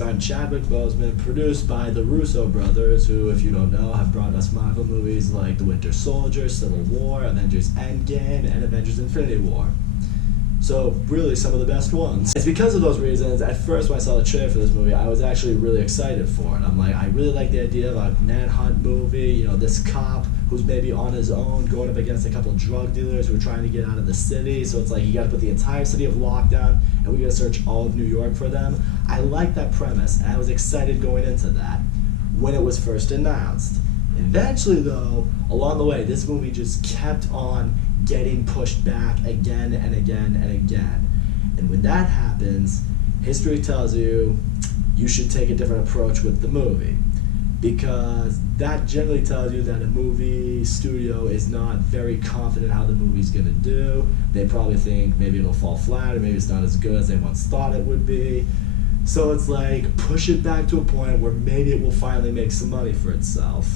starring Chadwick Boseman, produced by the Russo brothers, who, if you don't know, have brought us Marvel movies like The Winter Soldier, Civil War, Avengers Endgame, and Avengers Infinity War. So, really, some of the best ones. It's because of those reasons, at first when I saw the trailer for this movie, I was actually really excited for it. I'm like, I really like the idea of a manhunt movie, you know, this cop who's maybe on his own, going up against a couple drug dealers who are trying to get out of the city, so it's like you gotta put the entire city of lockdown, and we gotta search all of New York for them. I like that premise, and I was excited going into that when it was first announced. Eventually, though, along the way, this movie just kept on getting pushed back again and again and again. And when that happens, history tells you you should take a different approach with the movie, because that generally tells you that a movie studio is not very confident how the movie's gonna do. They probably think maybe it'll fall flat, or maybe it's not as good as they once thought it would be. So it's like, push it back to a point where maybe it will finally make some money for itself.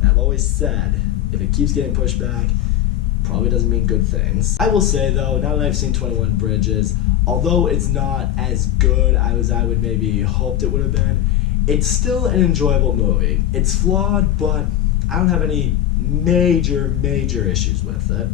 And I've always said, if it keeps getting pushed back, probably doesn't mean good things. I will say though, now that I've seen 21 Bridges, although it's not as good as I would maybe hoped it would have been, it's still an enjoyable movie. It's flawed, but I don't have any major issues with it.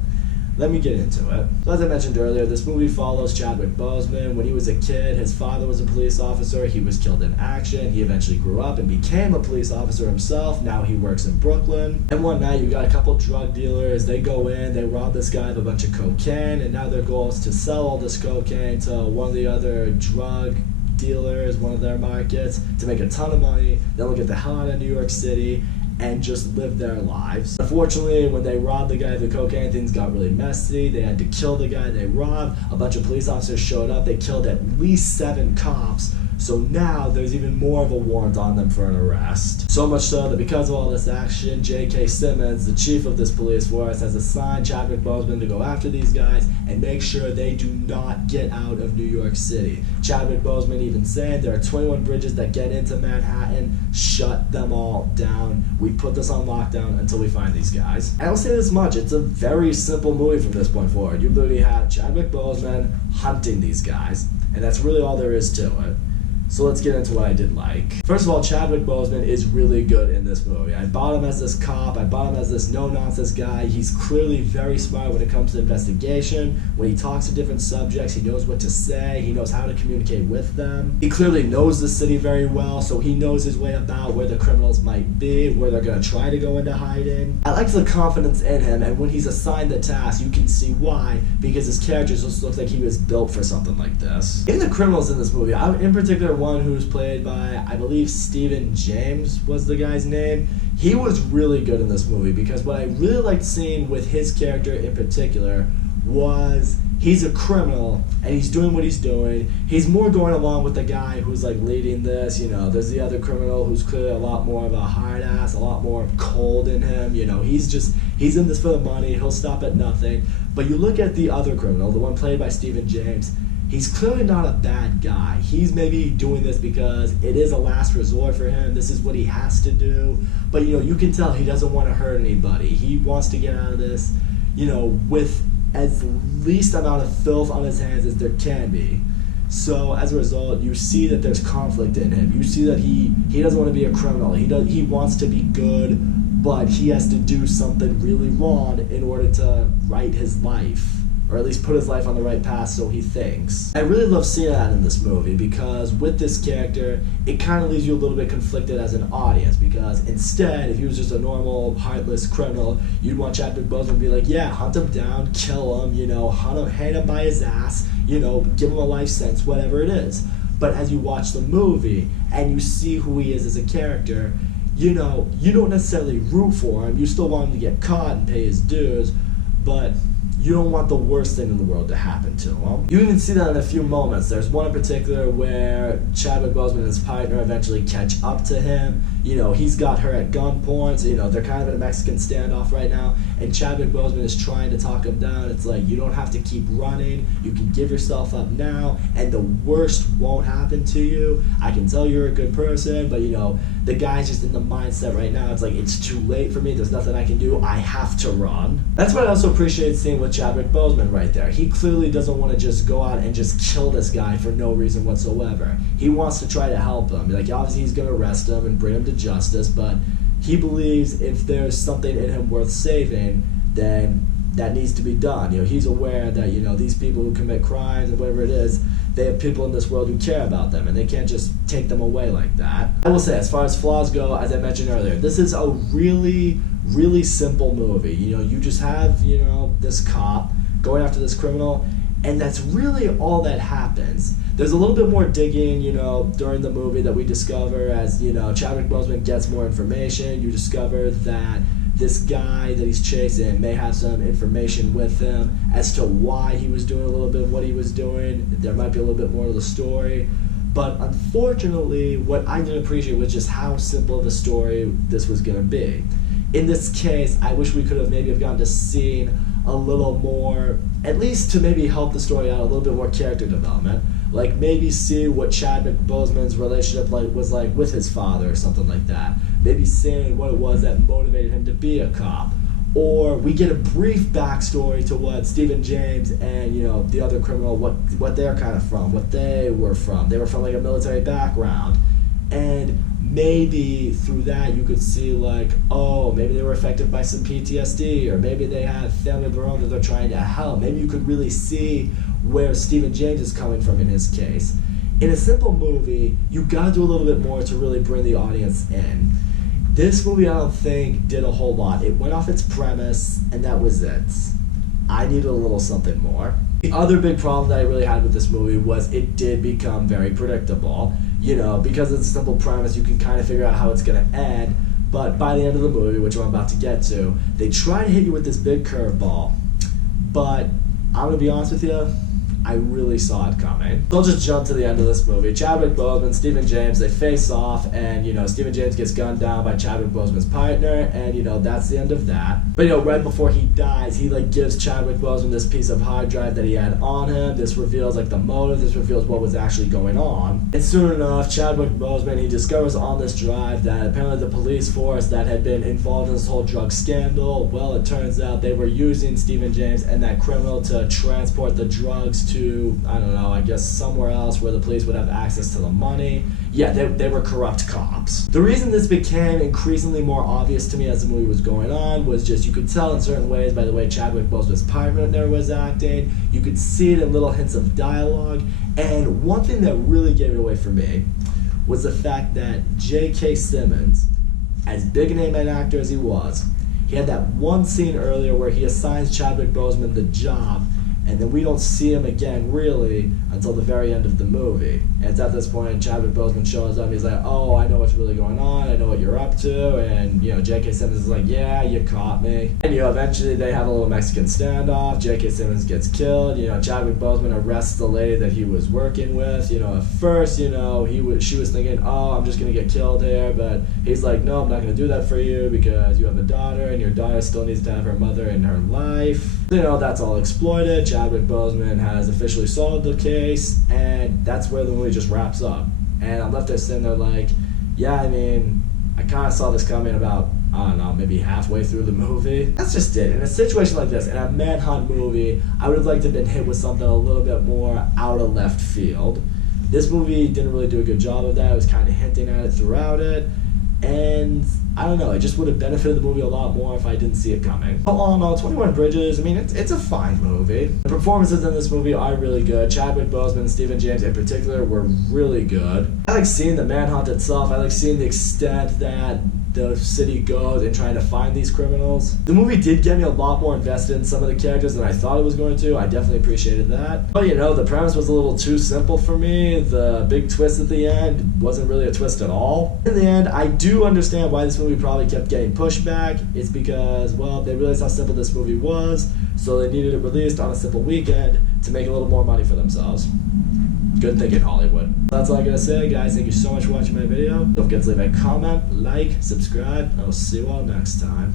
Let me get into it. So as I mentioned earlier, this movie follows Chadwick Boseman. When he was a kid, his father was a police officer. He was killed in action. He eventually grew up and became a police officer himself. Now he works in Brooklyn. And one night, you got a couple drug dealers. They go in, they rob this guy of a bunch of cocaine, and now their goal is to sell all this cocaine to one of the other drug dealers, one of their markets, to make a ton of money. Then they'll get the hell out of New York City and just live their lives. Unfortunately, when they robbed the guy of the cocaine, things got really messy. They had to kill the guy they robbed. A bunch of police officers showed up. They killed at least 7 cops. So now there's even more of a warrant on them for an arrest. So much so that because of all this action, J.K. Simmons, the chief of this police force, has assigned Chadwick Boseman to go after these guys and make sure they do not get out of New York City. Chadwick Boseman even said there are 21 bridges that get into Manhattan. Shut them all down. We put this on lockdown until we find these guys. And I'll say this much, it's a very simple movie from this point forward. You literally have Chadwick Boseman hunting these guys, and that's really all there is to it. So let's get into what I did like. First of all, Chadwick Boseman is really good in this movie. I bought him as this cop. I bought him as this no-nonsense guy. He's clearly very smart when it comes to investigation. When he talks to different subjects, he knows what to say. He knows how to communicate with them. He clearly knows the city very well, so he knows his way about where the criminals might be, where they're going to try to go into hiding. I like the confidence in him, and when he's assigned the task, you can see why, because his character just looks like he was built for something like this. Even the criminals in this movie, in particular, one who's played by, I believe, Stephen James was the guy's name. He was really good in this movie, because what I really liked seeing with his character in particular was he's a criminal and he's doing what he's doing. He's more going along with the guy who's like leading this, you know. There's the other criminal who's clearly a lot more of a hard ass, a lot more cold in him, you know. He's in this for the money. He'll stop at nothing. But you look at the other criminal, the one played by Stephen James. He's clearly not a bad guy. He's maybe doing this because it is a last resort for him. This is what he has to do. But, you know, you can tell he doesn't want to hurt anybody. He wants to get out of this, you know, with as least amount of filth on his hands as there can be. So as a result, you see that there's conflict in him. You see that he doesn't want to be a criminal. He wants to be good, but he has to do something really wrong in order to right his life, or at least put his life on the right path, so he thinks. I really love seeing that in this movie, because with this character, it kind of leaves you a little bit conflicted as an audience, because instead, if he was just a normal, heartless criminal, you'd want Chadwick Boseman to be like, yeah, hunt him down, kill him, you know, hang him by his ass, you know, give him a life sentence, whatever it is. But as you watch the movie, and you see who he is as a character, you know, you don't necessarily root for him. You still want him to get caught and pay his dues, but you don't want the worst thing in the world to happen to him. You even see that in a few moments. There's one in particular where Chadwick Boseman and his partner eventually catch up to him. You know, he's got her at gunpoint, so, you know, they're kind of in a Mexican standoff right now, and Chadwick Boseman is trying to talk him down. It's like, you don't have to keep running. You can give yourself up now, and the worst won't happen to you. I can tell you're a good person, but, you know, the guy's just in the mindset right now. It's like, it's too late for me. There's nothing I can do. I have to run. That's what I also appreciate seeing with Chadwick Boseman right there. He clearly doesn't want to just go out and just kill this guy for no reason whatsoever. He wants to try to help him. Like, obviously he's going to arrest him and bring him to justice, but he believes if there's something in him worth saving, then that needs to be done. He's aware that, these people who commit crimes and whatever it is, they have people in this world who care about them, and they can't just take them away like that. I will say, as far as flaws go, as I mentioned earlier, this is a really, really simple movie. You just have, this cop going after this criminal, and that's really all that happens. There's a little bit more digging, during the movie that we discover as, Chadwick Boseman gets more information. You discover that this guy that he's chasing may have some information with him as to why he was doing a little bit of what he was doing. There might be a little bit more to the story. But unfortunately, what I didn't appreciate was just how simple of a story this was going to be. In this case, I wish we could have maybe have gotten to see a little more, at least to maybe help the story out, a little bit more character development. Like maybe see what Chadwick Boseman's relationship was like with his father or something like that. Maybe seeing what it was that motivated him to be a cop. Or we get a brief backstory to what Stephen James and the other criminal, what they're kind of from, what they were from. They were from like a military background. And maybe through that you could see like, oh, maybe they were affected by some PTSD, or maybe they have family of their own that they're trying to help. Maybe you could really see where Stephen James is coming from in his case. In a simple movie, you gotta do a little bit more to really bring the audience in. This movie, I don't think, did a whole lot. It went off its premise, and that was it. I needed a little something more. The other big problem that I really had with this movie was it did become very predictable. Because it's a simple premise, you can kind of figure out how it's gonna end, but by the end of the movie, which I'm about to get to, they try to hit you with this big curveball, but I'm gonna be honest with you, I really saw it coming. So I'll just jump to the end of this movie. Chadwick Boseman, Stephen James, they face off, and Stephen James gets gunned down by Chadwick Boseman's partner, and that's the end of that. But right before he dies, he gives Chadwick Boseman this piece of hard drive that he had on him. This reveals the motive, this reveals what was actually going on. And soon enough, Chadwick Boseman, he discovers on this drive that apparently the police force that had been involved in this whole drug scandal, well, it turns out they were using Stephen James and that criminal to transport the drugs to, I don't know, I guess somewhere else where the police would have access to the money. Yeah, they were corrupt cops. The reason this became increasingly more obvious to me as the movie was going on was just, you could tell in certain ways by the way Chadwick Boseman's partner was acting. You could see it in little hints of dialogue. And one thing that really gave it away for me was the fact that J.K. Simmons, as big a name an actor as he was, he had that one scene earlier where he assigns Chadwick Boseman the job, and then we don't see him again really until the very end of the movie. And it's at this point Chadwick Boseman shows up, he's like, oh, I know what's really going on, I know what you're up to, and J.K. Simmons is like, yeah, you caught me. And eventually they have a little Mexican standoff, J.K. Simmons gets killed, Chadwick Boseman arrests the lady that he was working with. At first, she was thinking, oh, I'm just gonna get killed here, but he's like, no, I'm not gonna do that for you because you have a daughter, and your daughter still needs to have her mother in her life. That's all exploited. Chadwick Boseman has officially solved the case, and that's where the movie just wraps up. And I'm left there sitting there like, yeah, I kind of saw this coming about, I don't know, maybe halfway through the movie. That's just it. In a situation like this, in a manhunt movie, I would have liked to have been hit with something a little bit more out of left field. This movie didn't really do a good job of that. It was kind of hinting at it throughout it. And I don't know, it just would have benefited the movie a lot more if I didn't see it coming. All in all, 21 Bridges, it's a fine movie. The performances in this movie are really good. Chadwick Boseman and Stephen James in particular were really good. I like seeing the manhunt itself. I like seeing the extent that the city goes in trying to find these criminals. The movie did get me a lot more invested in some of the characters than I thought it was going to. I definitely appreciated that. But the premise was a little too simple for me. The big twist at the end wasn't really a twist at all. In the end, I do understand why this movie probably kept getting pushed back. It's because, well, they realized how simple this movie was, so they needed it released on a simple weekend to make a little more money for themselves. Good thinking, Hollywood. That's all I gotta say, guys. Thank you so much for watching my video. Don't forget to leave a comment, like, subscribe, and I'll see you all next time.